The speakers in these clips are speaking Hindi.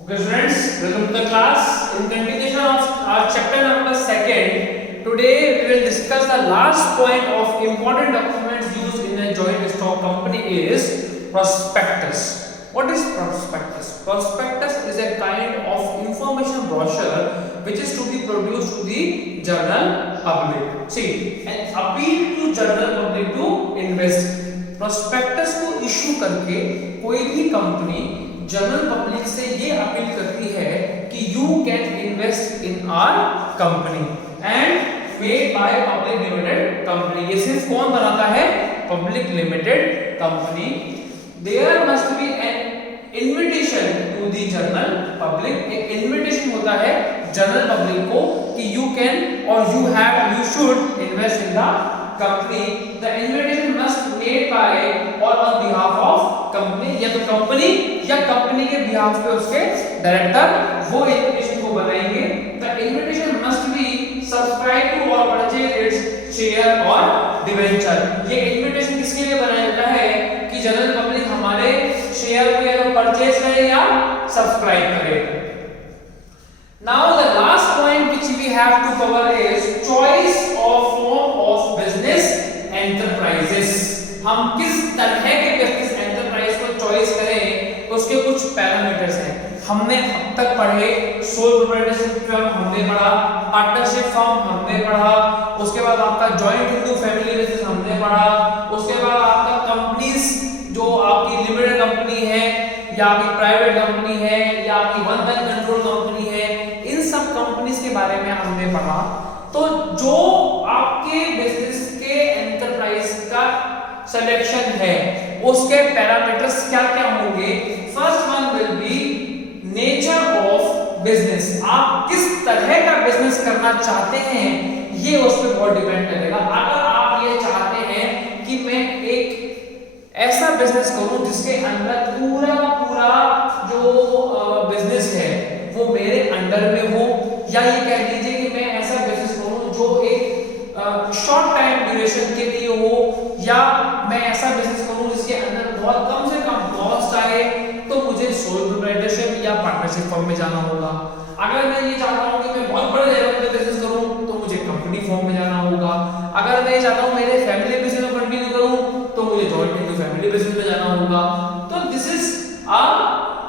Okay, students, welcome to the class. In continuation of our chapter number 2, today we will discuss the last point of important documents used in a joint stock company is prospectus. What is prospectus? Prospectus is a kind of information brochure which is to be produced to the general public. See, an appeal to general public to invest. prospectus को इशू करके कोई भी कंपनी जनरल पब्लिक से ये अपील करती है कि you can invest in our company and made by public limited company. ये सिर्फ कौन बनाता है? Public limited company. There must be an invitation to the general public. एक इनविटेशन होता है जनरल पब्लिक को कि you can or you should invest in the company. The invitation must made by or on behalf of company, या तो कंपनी या कंपनी के बिहाफ पे उसके डायरेक्टर वो इनविटेशन को बनाएंगे। The invitation must be subscribe to or purchase its share or debenture. ये इनविटेशन किसके लिए बनाया जाता है कि जनरल पब्लिक हमारे शेयर को या तो परचेज करे या सब्सक्राइब करे। Now the last point which we have to cover is choice of form of business enterprises. हम किस तरह के बिजनेस एंटरप्राइज को चॉइस करें उसके कुछ पैरामीटर्स हैं। हमने अब तक पढ़े सोल प्रोप्राइटरशिप फर्म हमने पढ़ा, पार्टनरशिप फर्म हमने पढ़ा, उसके बाद आपका जॉइंट इंटू फैमिली बिजनेस हमने पढ़ा, उसके बाद आपका कंपनीज जो आपकी लिमिटेड कंपनी है या आपकी प्राइवेट कंपनी है या आपकी वन मैन कंट्रोल कंपनी है, इन सब कंपनीज के बारे में हमने पढ़ा। तो जो आपके बिजनेस के एंटरप्राइज का सिलेक्शन है उसके पैरामीटर्स क्या क्या होंगे? First one will be nature of business. आप किस तरह का बिजनेस करना चाहते हैं ये उस पर बहुत डिपेंड करेगा। अगर आप ये चाहते हैं कि मैं एक ऐसा बिजनेस करूं जिसके अंदर पूरा जो बिजनेस है वो मेरे अंडर में हो, या ये कह लीजिए कि मैं ऐसा बिजनेस करूं जो एक शॉर्ट टाइम ड्यूरेशन के लिए हो, या मैं ऐसा बिजनेस करूं जिसके अंदर बहुत कम से कम कॉस्ट आए, तो मुझे सोल प्रोप्राइटरशिप या पार्टनरशिप फॉर्म में जाना होगा। अगर मैं ये चाहता हूं कि मैं बहुत बड़े लेवल पे बिजनेस करूं तो मुझे कंपनी फॉर्म में जाना होगा। अगर मैं ये चाहता हूं मेरे फैमिली बिजनेस को कंटिन्यू करूं तो मुझे जॉइंट इंटू फैमिली बिजनेस में जाना होगा। तो this is a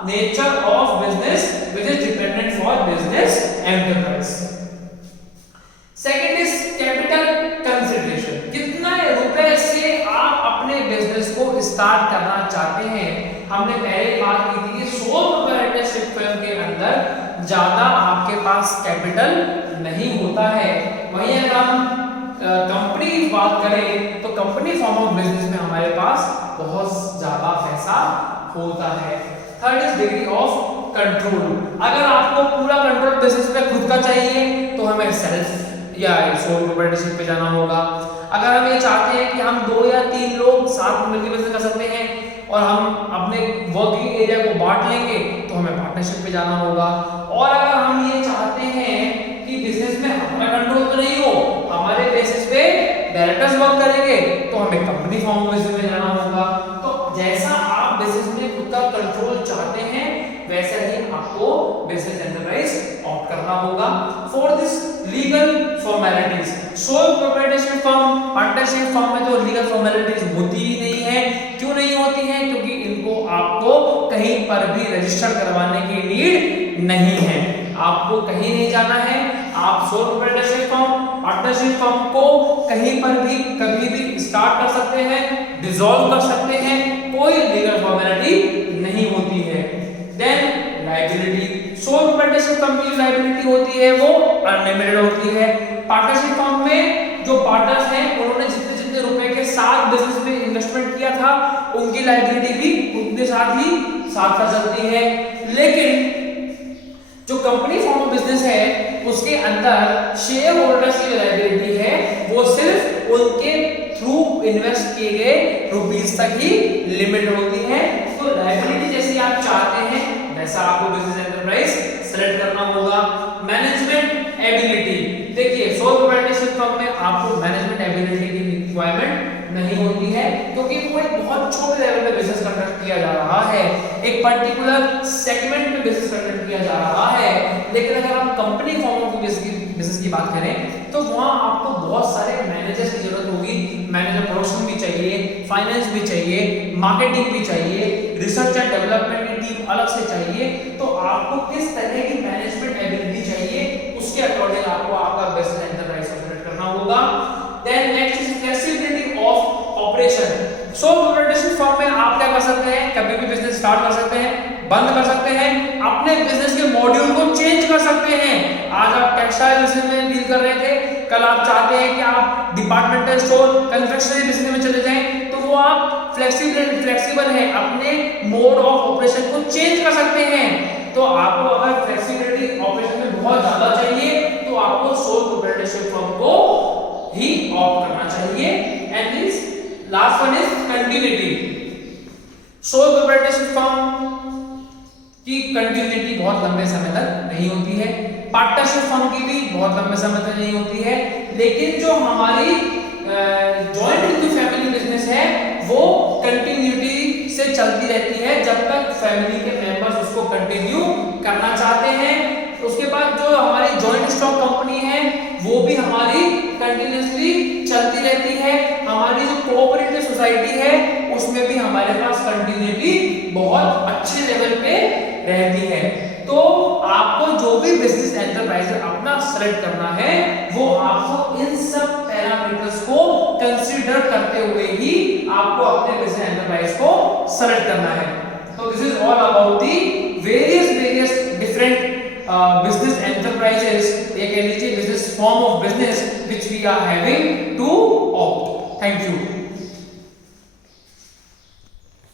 nature of business which is dependent for business enterprise. Second is capital consideration. कितना रुपए से आप अपने बिजनेस को स्टार्ट करना चाहते हैं। हमने पहले बात की थी कि सोल प्रोप्राइटरशिप फर्म के अंदर ज्यादा आपके पास कैपिटल नहीं होता है। वहीं अगर हम कंपनी की बात करें तो कंपनी फॉर्म ऑफ बिजनेस में हमारे पास बहुत ज्यादा पैसा होता है। Third is degree of control. अगर आपको पूरा कंट्रोल बिजनेस पे खुद का चाहिए तो हमें सेल्फ या सोल प्रोप्राइटरशिप पे जाना होगा। अगर हम ये चाहते हैं कि हम 2 या 3 लोग साथ में मिलकर बिजनेस कर सकते हैं और हम अपने वर्किंग एरिया को बांट लेंगे तो हमें पार्टनरशिप पे जाना होगा। और अगर हम ये चाहते हैं कि बिजनेस में हमारा कंट्रोल तो नहीं हो, हमारे बेसिस पे डायरेक्टर्स वर्क करेंगे, तो हमें कंपनी फॉर्म बिजनेस में जाना होगा। तो जैसा आप बिजनेस में खुद का कंट्रोल चाहते हैं वैसा ही आपको बिजनेस एंटरप्राइज ऑप्ट करना होगा। For this legal formalities, soul proprietorship firm, partnership firm में तो लीगल फॉर्मेलिटीज होती ही नहीं है। क्यों नहीं होती है? क्योंकि इनको आपको कहीं पर भी रजिस्टर करवाने की नीड नहीं है। आपको कहीं नहीं जाना है। आप soul proprietorship firm, partnership firm को कहीं पर भी कभी भी स्टार्ट कर सकते हैं, डिसॉल्व कर सकते हैं, कोई लीगल फॉर्मेलिटी नहीं होती है। Then liability. Sole proprietorship firm की लायबिलिटी होती है वो अनलिमिटेड होती है। पार्टनरशिप फर्म में जो पार्टनर्स हैं उन्होंने जितने रुपए के साथ बिजनेस में इन्वेस्टमेंट किया था उनकी लायबिलिटी भी उतने साथ चलती है। लेकिन जो कंपनी फॉर्म ऑफ बिजनेस है उसके अंदर शेयर होल्डर्स की लायबिलिटी है वो सिर्फ उनके थ्रू इन्वेस्ट किए गए रुपीस तक ही लिमिट होती है। तो लायबिलिटी जैसी आप चाहते हैं वैसा आपको बिजनेस एंटरप्राइज सेलेक्ट करना होगा। Management ability. देखिए सोल प्रोप्राइटरशिप फर्म में आपको मैनेजमेंट एबिलिटी की रिक्वायरमेंट नहीं होती है क्योंकि वो एक बहुत छोटे लेवल पे बिजनेस कंडक्ट किया जा रहा है। एक एक पर्टिकुलर सेगमेंट में बिजनेस कंडक्ट किया जा रहा है, लेकिन अगर आप कंपनी फॉर्म ऑफ बिजनेस की बात करें तो वहां आपको बहुत सारे मैनेजर्स की जरूरत होगी। मैनेजर प्रोडक्शन भी चाहिए, फाइनेंस भी चाहिए, मार्केटिंग भी चाहिए, रिसर्च एंड डेवलपमेंट की टीम अलग से चाहिए। तो आपको किस तरह की मैनेजमेंट एबिलिटी चाहिए, उसके अकॉर्डिंग आपको आपका बिजनेस एंटरप्राइज ऑपरेट करना होगा। Then next is flexibility of operation. So production form में आप क्या कर सकते हैं, कभी भी बिजनेस स्टार्ट कर सकते हैं, बंद कर सकते हैं, अपने बिजनेस के मॉड्यूल को चेंज कर सकते हैं। आज आप टेक्सटाइल बिजनेस में डील कर रहे थे, कल आप चाहते हैं कि आप डिपार्टमेंटल स्टोर, कन्फेक्शनरी बिजनेस में चले जाएं, तो वो आप फ्लेक्सिबल है, अपने मोड ऑफ ऑपरेशन को चेंज कर सकते हैं। तो आपको अगर फ्लेक्सिबिलिटी ऑपरेशन में बहुत ज्यादा चाहिए तो आपको सोल प्रोप्राइटरशिप फॉर्म को ही ऑप्ट करना चाहिए। And this last one is continuity. Sole proprietorship form की कंटिन्यूटी बहुत लंबे समय तक नहीं होती है, पार्टनरशिप फर्म की भी बहुत लंबे समय तक नहीं होती है, लेकिन जो हमारी जॉइंट इनटू फैमिली बिजनेस है वो कंटिन्यूटी से चलती रहती है जब तक फैमिली के मेंबर्स उसको कंटिन्यू करना चाहते हैं। उसके बाद जो हमारी जॉइंट स्टॉक कंपनी है वो भी हमारी कंटिन्यूअसली चलती रहती है। हमारी जो कोऑपरेटिव सोसाइटी है उसमें भी हमारे पास कंटिन्यूटी बहुत अच्छे लेवल पे रहती है। तो आपको जो भी बिजनेस एंटरप्राइज अपना सेलेक्ट करना है वो आपको इन सब पैरामीटर्स को कंसीडर करते हुए ही आपको अपने बिजनेस एंटरप्राइज को सेलेक्ट करना है। तो this is all about the various different business enterprises, ये कह लीजिए business form of business which we are having to opt. Thank you.